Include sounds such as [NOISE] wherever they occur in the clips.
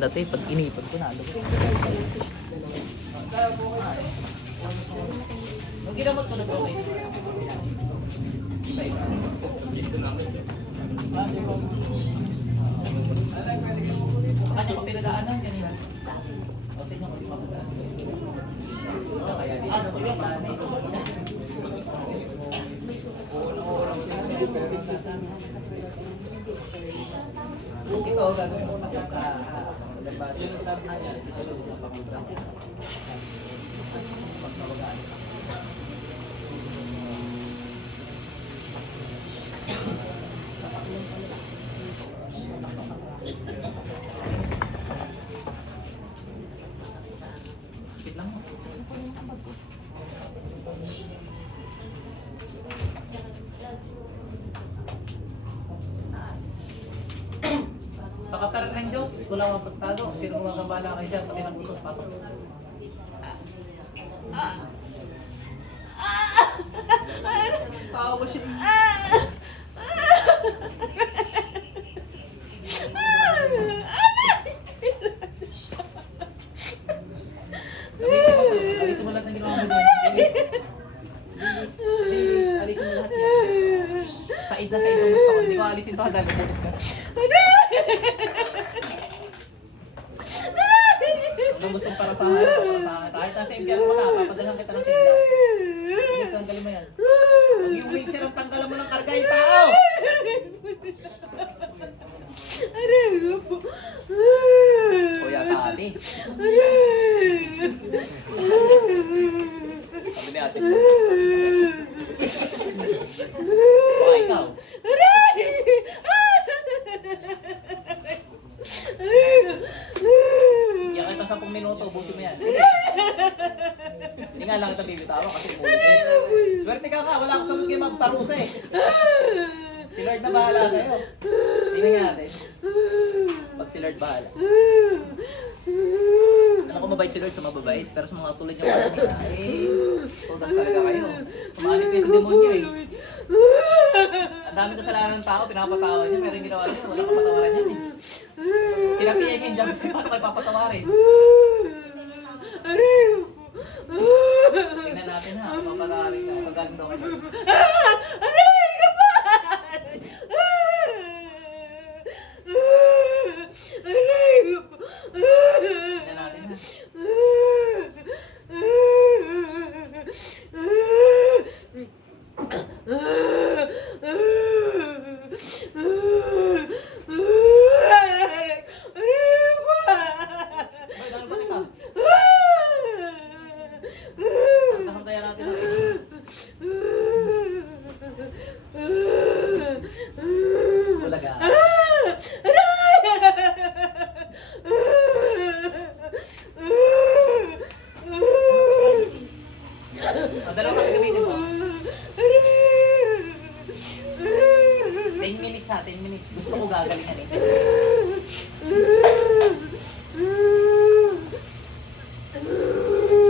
maganda to eh. Pag inipag ko, nalabas. Ang ginamot ko na po okay. Kanya ko pinadaanan kanina. O, tingnan ko yung di. Ah, sa pinadaan eh. Ito, gagawin mo pagkaka... Yun ang sabi niya. Wait Sa kaparan ng Diyos, wala akong pagtago. Sino magkabala kay siya, pati ng utos, pasok. Tawa siya. Alisin mo lahat ng ginawa mo doon. Bilis. Bilis. Bilis. Alisin mo lahat yan. Said na said ang gusto ko. Hindi ko alisin to. Dami gusto para sa para sa akin. Kahit nasa impyerno mo na, kita ng tinda. Bilis, tanggalin mo yan. Huwag mo ng karga yung tao! Kuya Tati. Sabi ni ate. Baka ikaw. Iyak kita sa 10 minuto, ubusin mo yan. Hindi nga lang kita bibitawa kasi umulit. Swerte ka ka, wala akong sagot kayo magparusa eh. Si Lord na bahala sa'yo. Tingnan natin. Pag si Lord bahala. Alam ko mabait si Lord sa mababait, pero sa mga tulad niya eh, tuldas talaga kayo. Kumalit kayo sa demonyo eh. Ang dami kasalanan ng tao, pinapatawa niya, pero yung ginawa niya, wala kang patawaran niya eh. Sila Pia yung dyan, paano papatawarin? Tingnan natin ha, papatawarin ka, pagaling daw kayo. Tingnan natin ha. Boy, dahil ba kita? Tantahan kaya natin ang Wala ka. Ang dalawa kami gamitin mo. 10 minutes ha, 10 minutes. Gusto ko gagalingan eh. 10 minutes.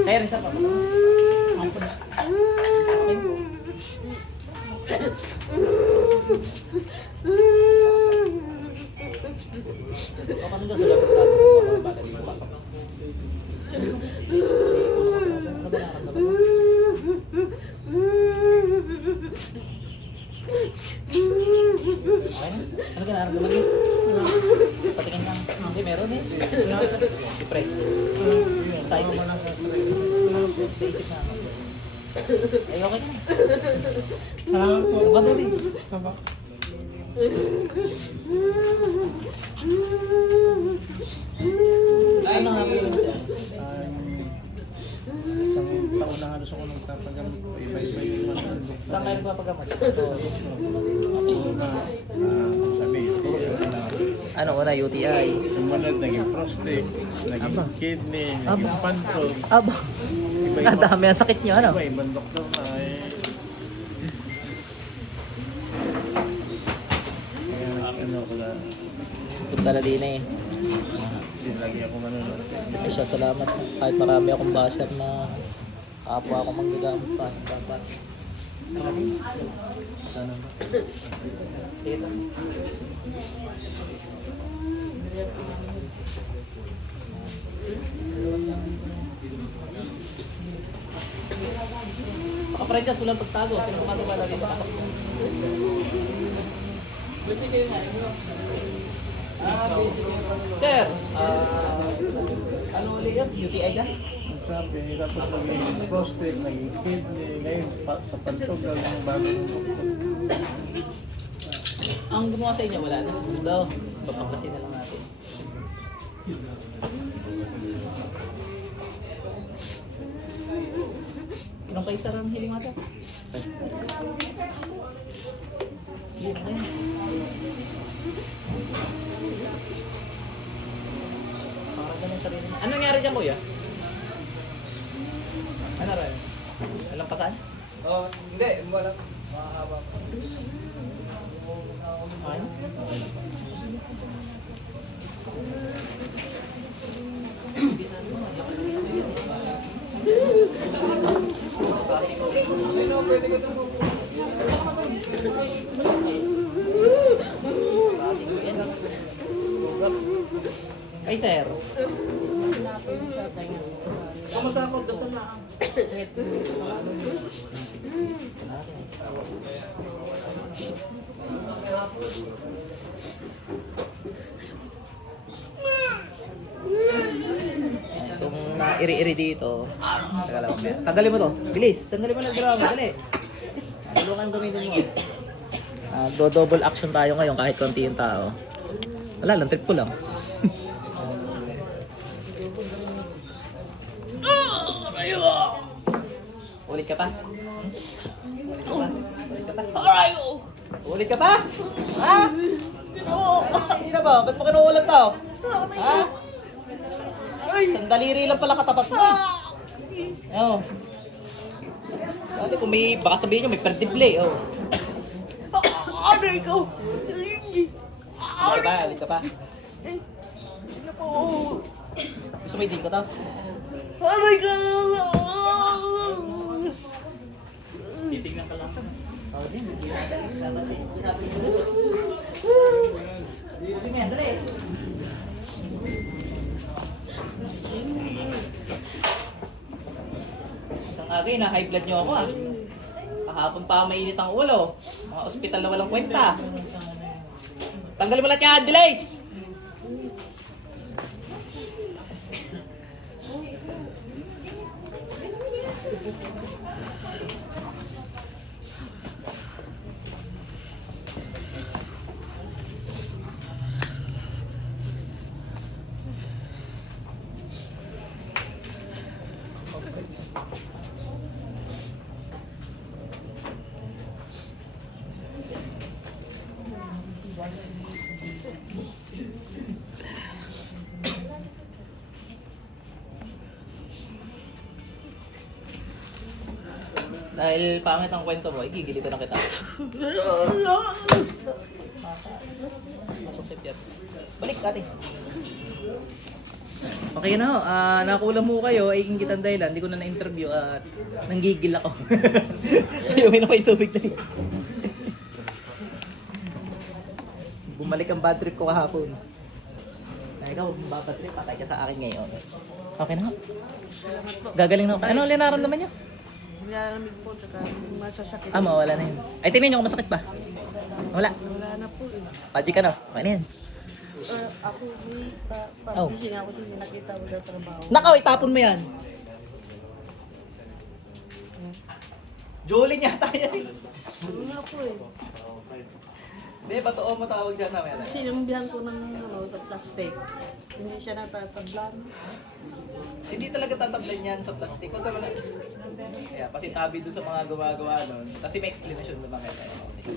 Kaya rin sa pa. Ako na. Akin po. O, ano daw sa labas natin? Mga bata dito pasok. Ano ba nakaramdaman mo? Okay? Ano ka nararamdaman mo? Patingin lang. Hindi, meron eh. Depress. Anxiety. Sa isip na ako. Ay, okay na. Salamat po. Ano ka doon eh? Ano nga po yun? Isang taon na halos ako nagpapagamit ko. Iba-iba yung mga Saan kayo nagpapagamot? Una, ah, sabi, UTI na. Ano una, UTI? Sumunod, naging prostate, naging Aba. kidney, Aba. naging pantog. Aba, kadami ang sakit niyo, ano? Iba-ibang doktor na eh. Kaya ano ko na, Punta na din eh. lagi ako manonood sa inyo. Ay siya, salamat. Kahit marami akong basher na kapwa ako manggagamit pa. Dapat. Rin dyan, sulang pagtago. Sino kumagawa lagi makasok mo? Sir, ah, ano ulit yun? UTI ka? Sabi, tapos naging prostate, naging kidney, ngayon pa, sa pantog ang bagong doktor. Ang gumawa sa inyo, wala na. Sa mundo. Papaklasin na lang natin. Ilang kayo sarang hiling mata? Yun na yun. Parang ganun sarili. Ano nangyari dyan, kuya? Ano rin? Alam pasan? Oh, hindi, wala. Mahaba pa. Ano? Ay, doon. Ay, sir. Kamusta ako? Dasal na. So, na iri-iri dito. Tagal lang. Tanggalin mo to. Bilis. Tanggalin mo ng drama. Dali. Tulungan gamitin mo. Ah, do double action tayo ngayon kahit konti yung tao. Wala lang, trip ko lang. [LAUGHS] Ulit ka pa? Ulit ka pa? Ulit ka pa? Aray! Ulit ka pa? Ha? Oo! Hindi na ba? Ba't mo kinuulat tao? Ha? Sandaliri lang pala katapat mo. Oo. Dati kung may, baka sabihin nyo may perdible, oh. Aray ko! Ulit ka pa, ulit ka pa. Po? Gusto mo i-dig ko to? Aray ko! Titignan ka lang. Oh, din. Dapat sa sinabi mo. Kasi mo yan, dali. Ang agay, na high blood nyo ako ah. Kahapon pa mainit ang ulo. Mga ospital na walang kwenta. Tanggalin mo lahat yan, bilis! Dahil pangit ang kwento mo, igigilitan na kita. Pasok sa piyat. Balik, ate. Okay na ho, ah nakulang mo kayo, ay inggitan dahilan, hindi ko na na-interview at nanggigil ako. [LAUGHS] Ayaw, may na tubig na. Bumalik ang bad trip ko kahapon. Ay, ikaw, bad trip, patay ka sa akin ngayon. Okay na ho. Gagaling na ako. Ano ulit nararamdaman niyo? Nilalamig po, saka masasakit. Ah, mawala na yun. Ay, tingnan nyo kung masakit ba? Wala. Wala na po eh. Paji ka na. Okay na yan. Uh, ako, may pa, Oh. pabising ako din, nakita sa trabaho. Nakaw, itapon mo yan. Jolin yata yan. Ano nga po eh. Hindi, patuo mo tawag dyan na meron. Sinambihan ko ng ano, sa plastic. Hindi siya natatablan. Hindi talaga tatablan yan sa plastic. Huwag ka lang. Kaya, pasitabi doon sa mga gumagawa doon. Kasi may explanation na bakit. Sige.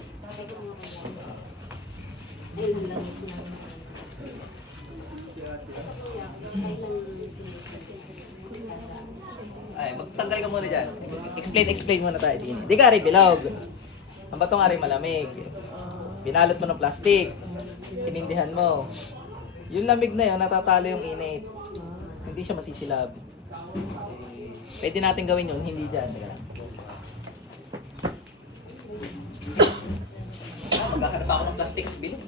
Ay, magtanggal ka muna dyan. Explain, explain muna tayo din. Di ka rin bilog. Ang bato nga rin malamig. Binalot mo ng plastic. Sinindihan mo. Yung lamig na yun, natatalo yung init. Hindi siya masisilab. Pwede natin gawin yun, hindi dyan. Magkakaroon pa ako ng plastic bilog.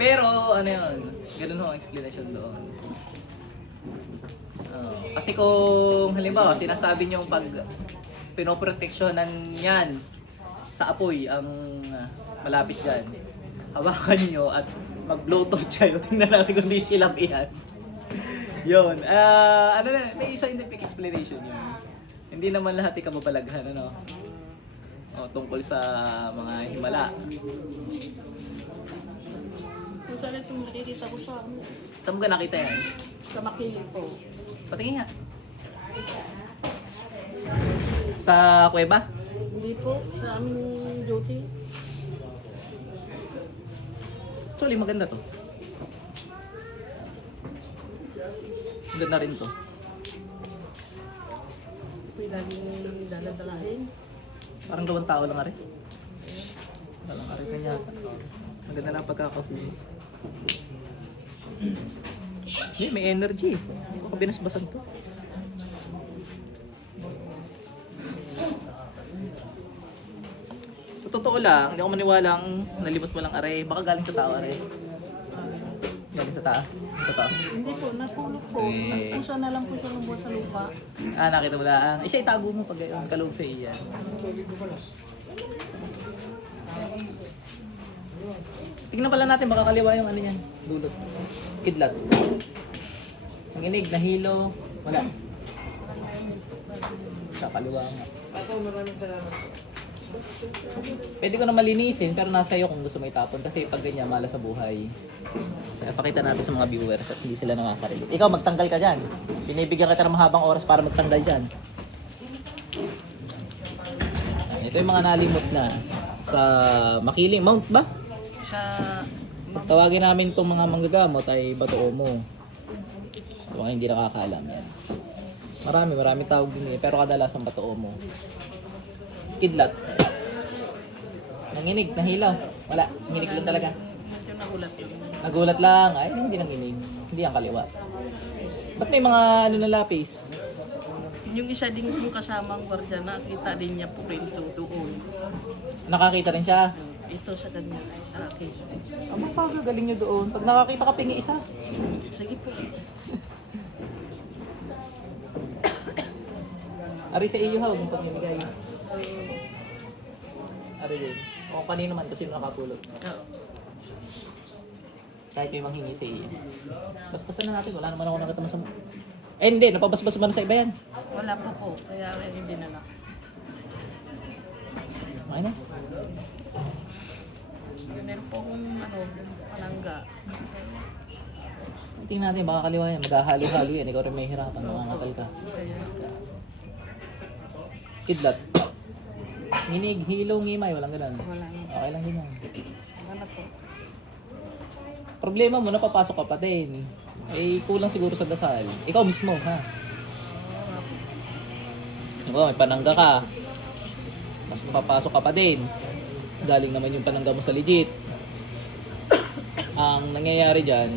Pero ano yun, ganun ho ang explanation doon. Oo. kasi kung halimbawa sinasabi niyo pag pinoproteksyonan yan sa apoy ang ah, malapit dyan, hawakan niyo at mag-blowtorch kayo. [LAUGHS] Tingnan natin kung di silab yan. yun. Ah, ano na, may scientific explanation yun. Hindi naman lahat ay kababalaghan, ano? O, tungkol sa mga himala. Kung saan ito nakikita ko sa, ano, Saan mo ka nakita yan? sa makili po. Patingin nga. Sa kuweba? Hindi po, sa aming duty. Actually, maganda to. Maganda rin to. Pwede namin daladalahin. Parang gawang tao lang rin. Walang ka rin yata. Maganda lang pagkakahuli. Hindi, may energy. Baka binasbasan to. Sa totoo lang, hindi ako maniwalang nalimot mo lang are. Baka galing sa tao are. Galing sa tao. Sa tao. Hindi po, napulot po. Eh. Nagpusa na lang po siya ng buwan sa lupa. Ah, nakita mo lang. Eh, siya itago mo pag gayon, kaloob sa iya. Tingnan pala natin, baka kaliwa yung ano yan. Dulot. Kidlat. Nanginig, nahilo. Wala. Sa kaliwa nga. Pwede ko na malinisin, pero nasa iyo kung gusto mo itapon. Kasi pag ganyan, mala sa buhay. Kaya pakita natin sa mga viewers at hindi sila nakaka-relate. Ikaw, magtanggal ka dyan. Binibigyan kita ng mahabang oras para magtanggal dyan. Ito yung mga nalimot na sa Makiling. Mount ba? Sa Pag tawagin namin itong mga manggagamot ay Batoomo. Kung hindi nakakaalam yan. Marami, marami tawag din eh. Pero kadalasan Batoomo. Kidlat. Nanginig, nahilaw. Wala, nanginig lang talaga. medyo nagulat yun. Nagulat lang. Ay, hindi nanginig. Hindi ang kaliwa. Ba't may mga ano na lapis? Yung isa din yung kasamang gwardiya, nakita din niya po rin ito doon. Nakakita rin siya. Ito sa kanya, ay sa akin. Ang mga pagagaling nyo doon. Pag nakakita ka pingi isa. Sige po. Ari sa iyo ha, huwag mong pamimigay. Ari din. O kanino man, kasi nakapulot. Oo. Kahit may manghingi sa iyo. Basbasan na natin, wala naman ako nakita masama. Eh hindi, napabasbas man sa iba yan. Wala pa po, kaya hindi na lang. Okay na. Meron po akong ano, palangga. Tingnan natin, baka kaliwa yan. Maghahalo-halo yan. Ikaw rin may hirapan, makangatal ka. Kidlat. Nginig, hilo, ngimay, walang ganun. wala na. Okay lang din yan. Na po. Problema mo, napapasok ka pa din. Eh, kulang siguro sa dasal. Ikaw mismo, ha? Ikaw, may panangga ka. Mas napapasok ka pa din. Galing naman yung panangga mo sa legit. Ang nangyayari dyan,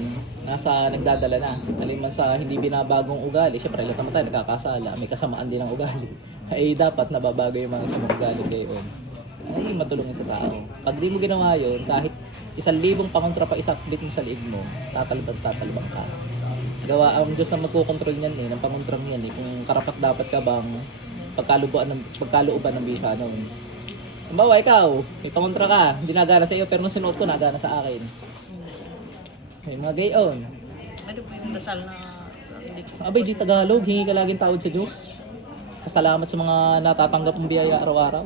nasa nagdadala na. Alin man sa hindi binabagong ugali, syempre lahat naman tayo nagkakasala, may kasamaan din ang ugali. Ay dapat nababago yung mga samang ugali kayo. Ay matulungin sa tao. Pag di mo ginawa yun, kahit isang libong pangontra pa isakbit mo sa liig mo, tatalibang tatalibang ka. Gawa ang Diyos ang magkukontrol niyan eh, ng pangontram niyan eh, kung karapat dapat ka bang pagkalubuan ng pagkalooban ng bisa noon. Halimbawa, ikaw, may pangontra ka, hindi nagana sa iyo, pero nung sinuot ko, nagana sa akin. May mga gayon. Ano po yung dasal na Abay, di Tagalog, hingi ka laging tawad sa Diyos. Pasalamat sa mga natatanggap mong biyaya araw-araw.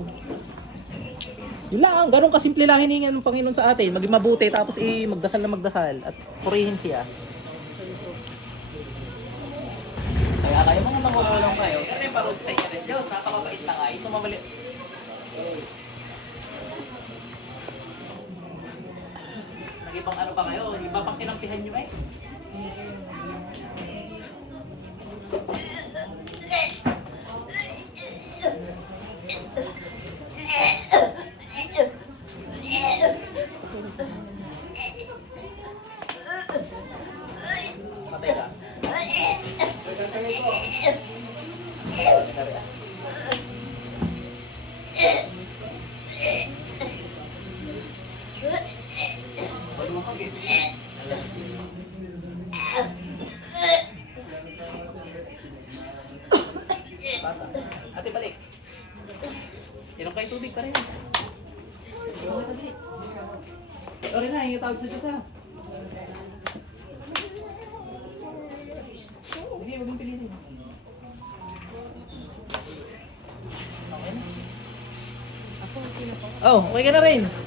Yun lang, ganun kasimple lang hiningan ng Panginoon sa atin. Maging mabuti, tapos i magdasal na magdasal at purihin siya. Kaya kayo mga mangulong kayo, ano yung parusa sa inyo ng Diyos? Napakabait lang ay, sumamali. Nag-ibang ano pa kayo? Iba pang kinampihan nyo eh. Ate, balik. Inom kayo tubig pa rin. Inom kayo tubig. Sorry na, yung tawag sa Diyos ah. ha. Hindi, huwag yung pilitin. Okay Oh, okay ka na rin.